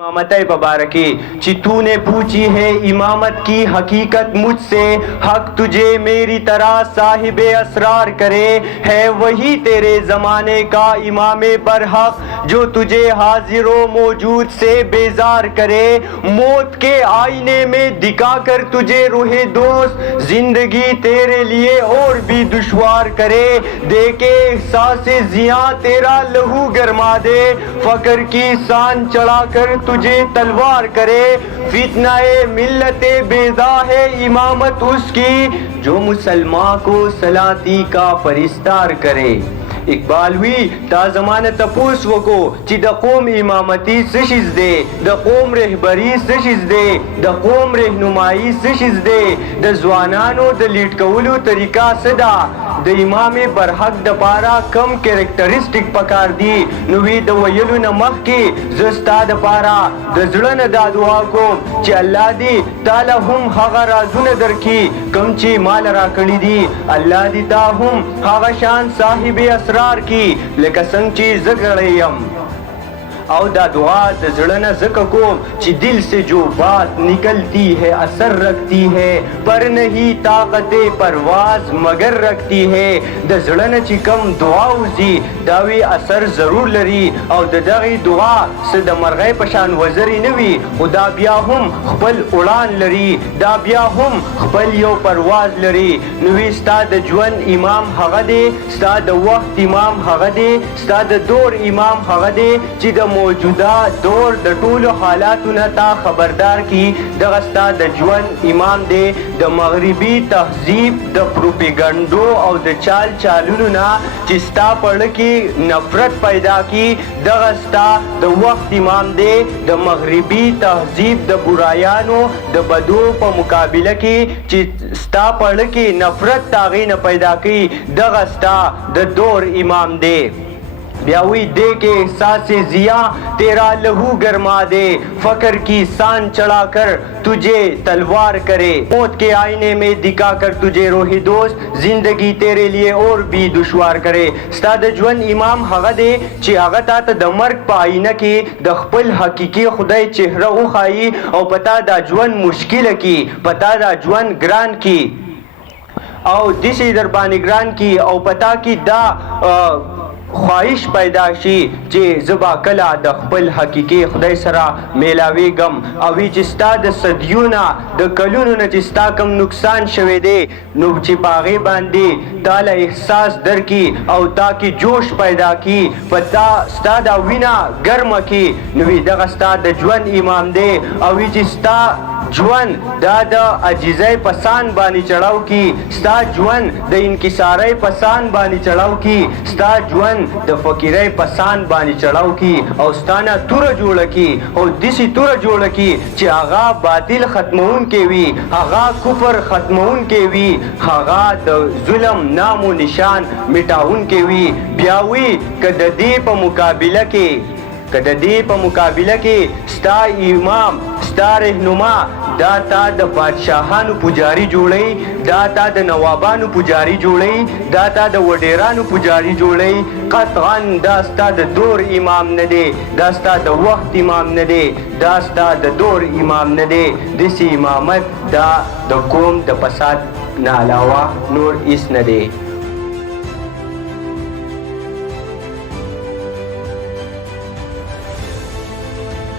इमामत बबारकी कि तूने पूछी है इमामत की हकीकत मुझसे, हक तुझे मेरी तरह साहिब असरार करे, है वही तेरे ज़माने का इमाम बरहक जो तुझे हाजिर मौजूद से बेजार करे, मौत के आईने में दिखा कर तुझे रूहे दोस्त जिंदगी तेरे लिए और भी दुश्वार करे, देखे एहसास जिया तेरा लहू गरमा दे, फकर की शान चढ़ा कर तुझे तलवार करे, फितनाए मिल्लते बेजा है इमामत उसकी जो मुसलमान को सलाती का फरिश्तार करे। इकबाल हुई ता ज़माना तपूस वको ची द कौम इमामती सशिज दे, द कौम रहबरी सशिज दे, द कौम रहनुमाई सशिज दे, द जवानानो द लीड कवलू तरीका सदा, द इमाम बरहक द पारा कम कैरेक्टरिस्टिक पकार दी, नुवी द वयलू नमक की जस्ता द पारा द जुड़न दा दुआ को ची अल्लाह दी ताला हम हागा राजुन दर की कम ची माल राकड़ी दी, अल्लाह दी ता हम हागा शान साहिब असरार की लेका संग ची ज़करयम او دا دعا د زړه زکه کوم چې دل سے جو بات نکلتی ہے اثر رکھتی ہے پر نہیں طاقت پرواز مگر رکھتی ہے، د زړه نه چې کم دعا وزي دا وی اثر ضرور لري او د دغه دعا څه د مرغۍ په شان وزري نه وي، خو دا بیا هم خپل اڑان لري، دا بیا هم خپل یو پرواز لري. نو وی ستا د ژوند امام هغه دی، ستا د وخت امام هغه دی، ستا د دور امام هغه دی چې د موجوده دور د ټولو حالاتو نه تا خبردار کی، دغه ستا د ژوند امام دی. د مغربي تهذیب د پروپیګنډو او د چال چالونو نه چې ستا په زړه کې نفرت پیدا کی، دغه ستا د وخت امام دی. د مغربي تهذیب د برایانو د بدو په مقابله کې چې ستا په زړه کې نفرت تاغې نه پیدا کی، دغه ستا د دور امام دی. بیاوی دے کے احساس ضیا تیرا لہو گرما دے، فقر کی سان چڑھا کر تجھے تلوار کرے، موت کے آئینے میں دکھا کر تجھے روح دوست زندگی تیرے لیے اور بھی دشوار کرے. ستا د ژوند امام هغه دی چې هغه تا ته د مرګ په آینه کې د خپل حقیقي خدای چهره وښایي او پتا دا ژوند مشکله کی، پتا دا ژوند ګران کی او دسی در باندې ګران کی او پتا کی دا خواهش پیدا شي چې زبا کلا د خپل حقیقي خدای سره میلاویږم او چې ستا د صدیونه د کلونو نه چې ستا کم نقصان شوی دی نو چې په هغې باندې تاله احساس درکي او تا کې جوش پیدا کی، په ستا دا وینه ګرمه کی، نو دغه ستا د ژوند امام دی. او چې ستا ژوند دا د عجیزۍ په سان باندې چړاو کی، ستا ژوند د انکسارۍ په سان باندې چړاو کی، ستا ژوند د فقیرۍ په سان باندې چړاو کی او ستانه توره جوړه کی او دسی توره جوړه کی چې هغه باطل ختمون کې وي، هغه کفر ختمون کې وي، هغه د ظلم نام و نشان مټاون کې وي. بیا وی که د دې په مقابله کې ستا امام ستا رهنما دا تا د بادشاهانو پجاری جوړی، دا تا د نوابانو پجاری جوړی، دا تا د وډیرانو پجاری جوړی، قطعا دا ستا د دور امام نه دی، دا ستا د وخت امام نه دی، دا ستا د دور امام نه دی. دسی امامت دا د قوم د فساد نه علاوه نور هیڅ نه دی.